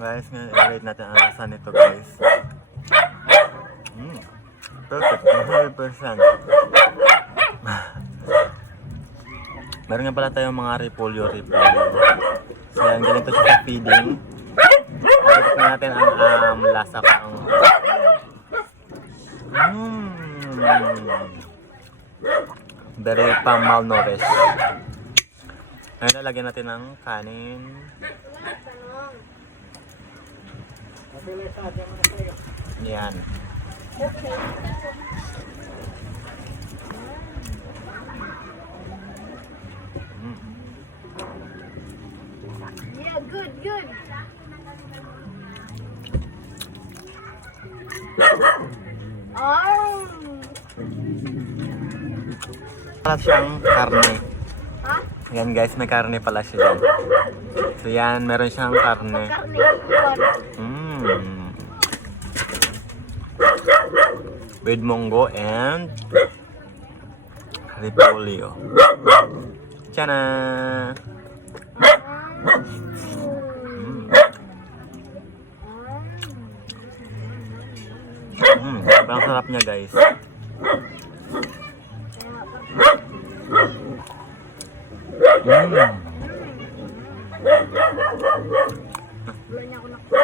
Guys, ngayon i-rate natin ang lasa nito guys. Perfect, 100%. Meron nga pala tayong mga repolyo. So yan, ganito siya sa feeding. Ito natin ang lasa pa ang very pang malnourished. Ngayon lalagyan natin ng kanin. Yan. Yeah, good, good. Oh. Pala siyang karne. Ha? Yan guys, may karne pala siya. So yan, meron siyang karne. Karne. With munggo and repolyo. Tiyana! Sobrang sarap niya guys. Wala niya ako nakita.